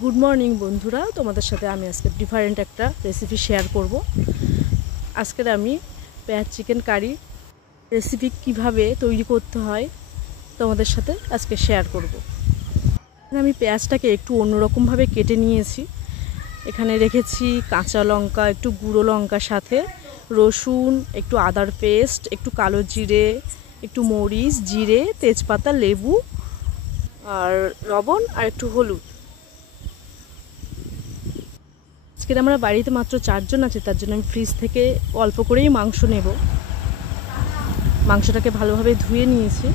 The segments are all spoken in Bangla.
গুড মর্নিং বন্ধুরা, তোমাদের সাথে আমি আজকে ডিফারেন্ট একটা রেসিপি শেয়ার করব। আজকের আমি পেঁয়াজ চিকেন কারি রেসিপি কিভাবে তৈরি করতে হয় তোমাদের সাথে আজকে শেয়ার করব। আমি পেঁয়াজটাকে একটু অন্যরকমভাবে কেটে নিয়েছি। এখানে রেখেছি কাঁচা লঙ্কা, একটু গুঁড়ো লঙ্কার সাথে রসুন, একটু আদার পেস্ট, একটু কালো জিরে, একটু মরিচ, জিরে, তেজপাতা, লেবু আর লবণ আর একটু হলুদ। আজকে আমরা বাড়িতে মাত্র 4 জন আছে, তার জন্য আমি ফ্রিজ থেকে অল্প করেই মাংস নেব। মাংসটাকে ভালোভাবে ধুয়ে নিয়েছি।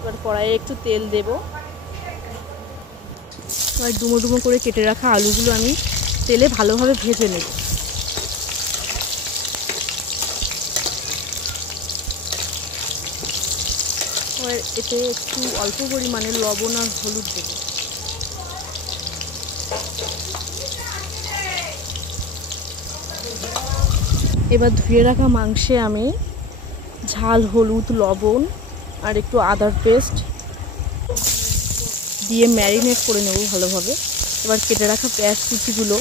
এবার কড়াইয়ে একটু তেল দেব। এবার ডুমো ডুমো করে কেটে রাখা আলুগুলো আমি তেলে ভালোভাবে ভেজে নেব। এবার এতে একটু অল্প পরিমাণে লবণ আর হলুদ দেব। এবার ধুয়ে রাখা মাংসে আমি ঝাল, হলুদ, লবণ আর একটু আদার পেস্ট দিয়ে ম্যারিনেট করে নেব ভালোভাবে। এবার কেটে রাখা পেঁয়াজ কুচিগুলো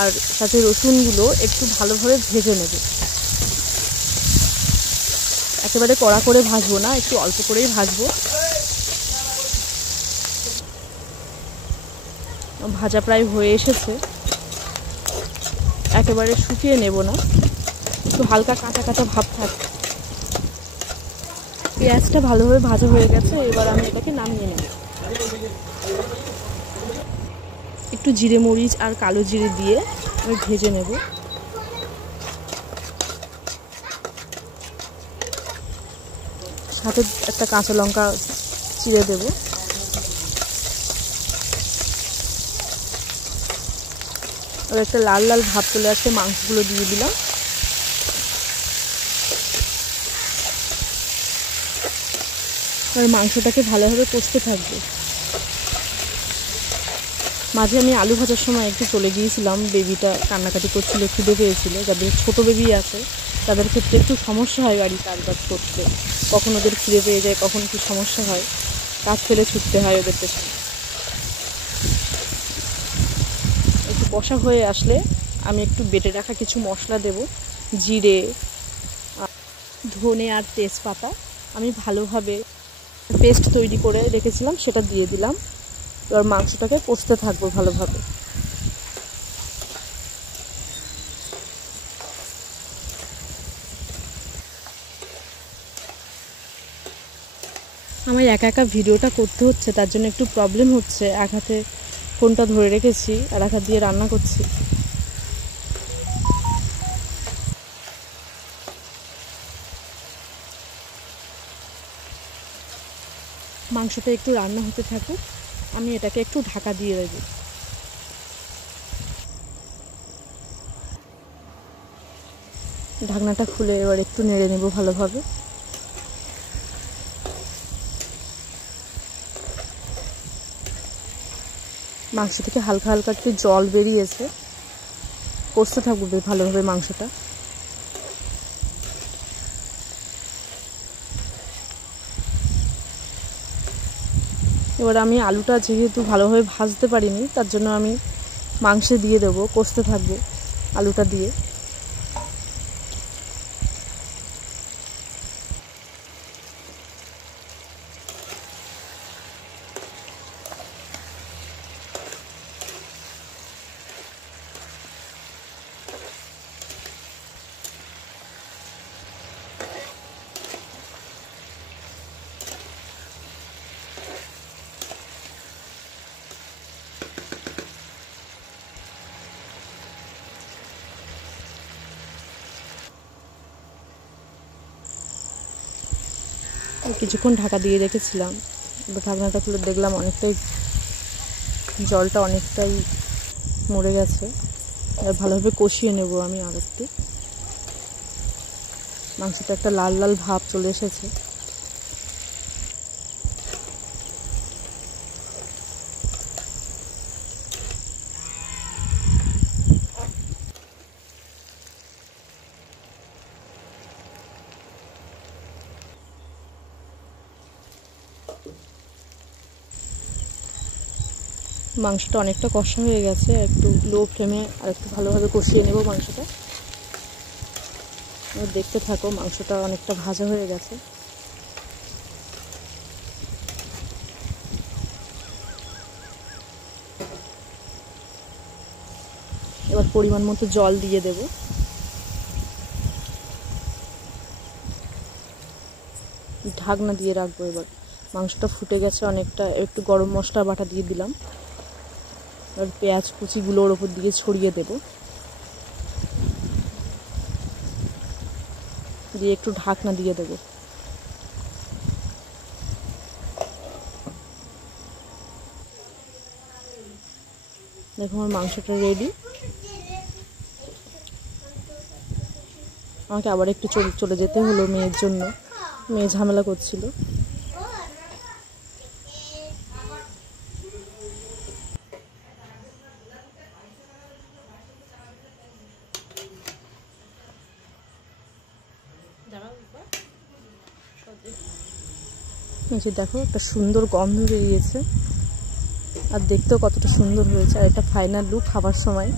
আর সাথে রসুনগুলো একটু ভালোভাবে ভেজে নেব। একেবারে কড়া করে ভাজবো না, একটু অল্প করেই ভাজবো। ভাজা প্রায় হয়ে এসেছে, একেবারে শুকিয়ে নেব না, একটু হালকা কাঁচা কাঁচা ভাব থাকবে। পেঁয়াজটা ভালোভাবে ভাজা হয়ে গেছে, এবার আমি এটাকে নামিয়ে নেব। একটু জিরে, মরিচ আর কালো জিরে দিয়ে আমি ভেজে নেব। সাথে একটা কাঁচা লঙ্কা চিড়ে দেব। আর একটা লাল লাল ভাব চলে আসছে, মাংসগুলো দিয়ে দিলাম। আর মাংসটাকে ভালোভাবে কষতে থাকবে। মাঝে আমি আলু ভাজার সময় একটু চলে গিয়েছিলাম, বেবিটা কান্নাকাটি করছিল, খিদে পেয়েছিল। যাদের ছোট বেবি আছে তাদের ক্ষেত্রে একটু সমস্যা হয় বাড়ি কাজ বাজ করতে, কখন ওদের খিদে পেয়ে যায়, কখন কি সমস্যা হয়, কাজ ফেলে ছুটতে হয় ওদের পেছনে। একটু কষা হয়ে আসলে আমি একটু বেটে রাখা কিছু মশলা দেব। জিরে, ধনে আর তেজপাতা আমি ভালোভাবে পেস্ট তৈরি করে রেখেছিলাম, সেটা দিয়ে দিলাম। এবার মাংসটাকে কষতে থাকবো ভালোভাবে। আমার একা একা ভিডিওটা করতে হচ্ছে, তার জন্য একটু প্রবলেম হচ্ছে। এক হাতে ফোনটা ধরে রেখেছি আর এক হাত দিয়ে রান্না করছি। মাংসটা একটু রান্না হতে থাকুক, আমি এটাকে একটু ঢাকা দিয়ে দেব। ঢাকনাটা খুলে এবার একটু নেড়ে নেব ভালোভাবে। মাংস থেকে হালকা হালকা একটু জল বেরিয়েছে, কষতে থাকবে ভালোভাবে মাংসটা। এবার আমি আলুটা যেহেতু ভালোভাবে ভাজতে পারিনি, তার জন্য আমি মাংসে দিয়ে দেবো, কষতে থাকবে আলুটা দিয়ে। কিছুক্ষণ ঢাকা দিয়ে রেখেছিলাম, এবার ঢাকনাটা খুলে দেখলাম জলটা অনেকটাই মরে গেছে। এবার ভালোভাবে কষিয়ে নেব আমি আর একটু। মাংসটা একটা লাল লাল ভাব চলে এসেছে। মাংসটা অনেকটা কষা হয়ে গেছে, একটু লো ফ্লেমে আর একটু ভালোভাবে কষিয়ে নেব মাংসটা। দেখতে থাকো, মাংসটা অনেকটা ভাজা হয়ে গেছে। এবার পরিমাণ মতো জল দিয়ে দেব। ঢাকনা দিয়ে রাখবো। এবার মাংসটা ফুটে গেছে অনেকটা, একটু গরম মশলা বাটা দিয়ে দিলাম। এবার পেঁয়াজ কুচিগুলো ওর উপর দিয়ে ছড়িয়ে দেব, দিয়ে একটু ঢাকনা দিয়ে দেব। দেখো আমার মাংসটা রেডি। আমাকে আবার একটু চলে যেতে হলো মেয়ের জন্য, মেয়ে ঝামেলা করছিল। দেখো একটা সুন্দর গন্ধ বেরিয়েছে, আর দেখতেও কতটা সুন্দর হয়েছে। আর এটা ফাইনাল লুক খাবার সময়।